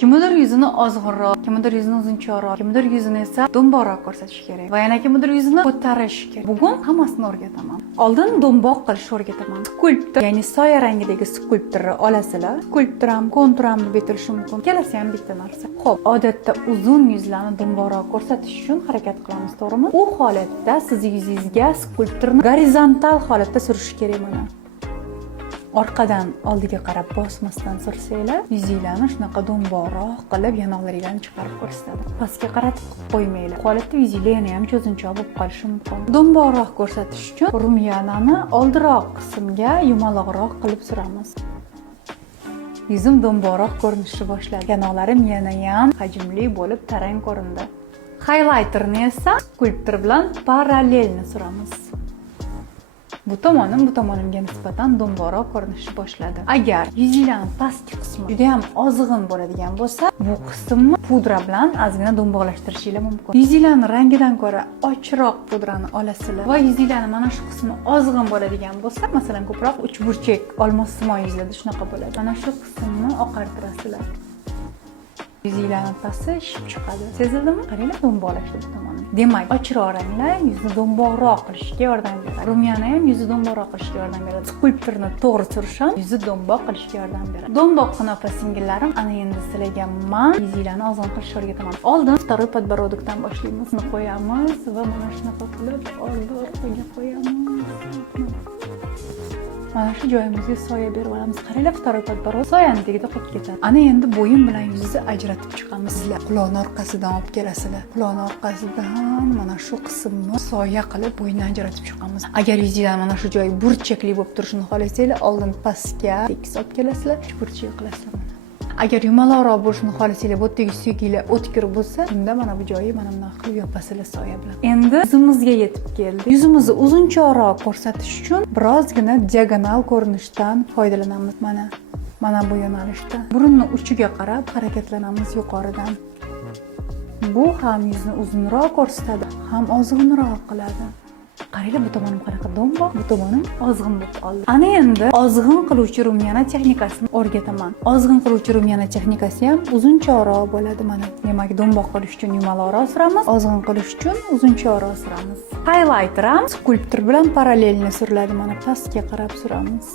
Kimdir yuzini ozg'inroq, kimdir yuzini uzunchoqroq, kimdir yuzini esa do'mboqroq ko'rsatish kerak va yana kimdir yuzini ko'tarish kerak. Bugun hammasini o'rgataman. Oldin do'mboq qilishni o'rgataman. Skulptor, ya'ni soya rangidagi skulptorni olasizlar. Skulptor ham, kontur ham deb aytilishi mumkin. Ikkalasi ham bitta narsa. Xo'p, odatda uzun yuzlarni do'mboqroq ko'rsatish uchun harakat qilamiz, to'g'rimi? U holatda siz yuzingizga skulptorni gorizontal holatda surish kerak mana. Orqadan oldiga qarab bosmasdan sursanglar, yuzinglarni shunaqa do'mboqroq qilib yanoqlaringlarni chiqarib ko'rsatadi. Pastga qaratib qo'ymanglar. Holatda yuzinglar yana ham cho'zinchoq bo'lib qolishi mumkin. Do'mboqroq ko'rsatish uchun rumyanani oldiroq qismga yumaloqroq qilib suramiz. Yuzim do'mboqroq ko'rinishni boshladi. Yanoqlarim yana ham hajmli bo'lib tarang ko'rindi. Highlighterni esa skulptor bilan parallelni suramiz. Bu tomonimga nisbatan do'mboqroq ko'rinishni boshladi. Agar yuzinglarning pastki qismi juda ham ozg'in bo'ladigan bo'lsa, bu qismni pudra bilan ozgina do'mboqlashtirishingiz mumkin. Yuzinglarning rangidan ko'ra ochroq pudrani olasizlar va yuzinglarning mana shu qismi ozg'in bo'ladigan bo'lsa, masalan, ko'proq uchburchak, olmossimon yuzlarda shunaqa bo'ladi. Mana shu qismni oqartirasizlar. Yuzinglarning pasti shib chiqadi. Sezildimi? Qaranglar, do'mboqlashdi bu tomoni. Demak, ochroq ranglar yuzni do'mboqroq qilishga yordam beradi. Rumyani ham yuzni do'mboqroq qilishga yordam beradi. Skulptorni to'g'ri surish ham yuzni do'mboq qilishga yordam beradi. Do'mboq qilgan opa-singillarim, ana endi sizlarga men yuzinglarni ozg'in qilishni o'rgataman. Oldin второй подбородокdan boshlaymiz. Buni qo'yamiz va mana shunaqa qilib orqaga qo'yamiz. Mana shu joyimizga soya berib olamiz. Qaranglar, второй подбородок soyani tagida qolib ketadi. Ana endi bo'yin bilan yuzni ajratib chiqamiz. Sizlar quloqni orqasidan olib kelasizlar. Quloqni orqasidan mana shu qismni soya qilib bo'yindan ajratib chiqamiz. Agar yuzinglar mana shu joyi burchakli bo'lib turishini xohlasanglar, oldin pastga tekis olib kelasizlar, burchak qilasizlar. Agar yumaloqroq bo'lishini xohlasanglar, bu yerda suyaklar o'tkir bo'lsa, unda mana bu joyi mana bunday qilib yopasizlar soya bilan. Endi yuzimizga yetib keldik. Yuzimizni uzunchoqroq ko'rsatish uchun birozgina diagonal ko'rinishdan foydalanamiz. Mana bu yo'nalishda. Burunning uchiga qarab harakatlanamiz yuqoridan. Bu ham yuzni uzunroq ko'rsatadi, ham ozg'inroq qiladi. Qaranglar, bu tomonim qanaqa do'mboq, bu tomonim ozg'in bo'lib qoldi. Ana endi ozg'in qiluvchi rumyana texnikasini o'rgataman. Ozg'in qiluvchi rumyana texnikasi ham uzunchoqroq bo'ladi mana. Demak, do'mboq qilish uchun yumaloqroq suramiz, ozg'in qilish uchun uzunchoqroq suramiz. Highlighter ham skulptor bilan parallelni suriladi, mana pastga qarab suramiz.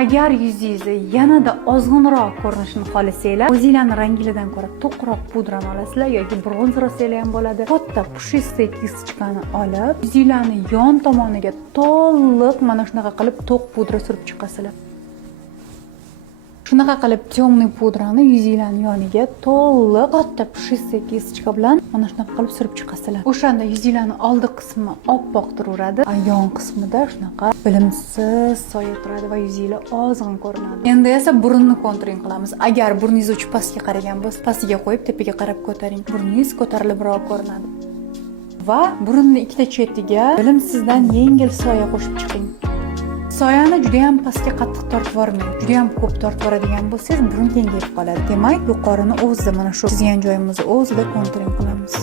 Agar yuzingizni yanada ozg'inroq ko'rinishini xohlasanglar, o'zingizlarning ranglaridan ko'ra to'qroq pudrani olasizlar yoki bronzer olsanglar ham bo'ladi. Katta pushistay kistichkani olib, yuzingizlarning yon tomoniga to'liq mana shunaqa qilib to'q pudra surib chiqasizlar. Shunaqa qilib temniy pudrani yuzingizlarning yoniga to'liq katta pushistay kistichka bilan mana shunaqa qilib surib chiqasizlar. O'shanda yuzingizlarning oldi qismi oppoq turaveradi, yon qismida shunaqa bilimsiz soya turadi va yuzingizlar ozg'in ko'rinadi. Endi esa burunni konturing qilamiz. Agar burningiz uchi pastga qaragan bo'lsa, pastiga qo'yib tepaga qarab ko'taring. Burningiz ko'tarilibroq ko'rinadi. Va burunning ikkita chetiga bilimsizdan yengil soya qo'shib chiqing. Soyani juda ham pastga qattiq tortib yormang. Juda ham ko'p tortib yoradigan bo'lsangiz, burun kengayib qoladi. Demak, yuqorini o'zida mana shu chizgan joyimizni o'zida konturing qilamiz.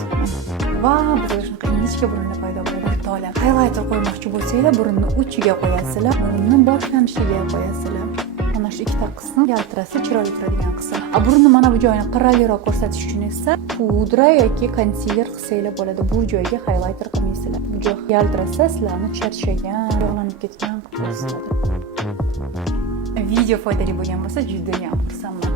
Va bizda shunaqa ingichka burunlar paydo bo'ladi. To'la highlighter qo'ymoqchi bo'lsanglar, burunni uchiga qo'yasizlar, burunning boshlanishiga qo'yasizlar. Mana shu ikkita qism yaltirasa chiroyli turadigan qism. Burunni mana bu joyini qirraliroq ko'rsatish uchun esa pudra yoki konsiler qilsanglar bo'ladi. Bu joyga highlighter qilmaysizlar. Bu joy yaltirasa sizlarni charchagan, yog'lanib ketgan ko'rsatadi. Video foydali bo'lgan bo'lsa, juda ham xursandman.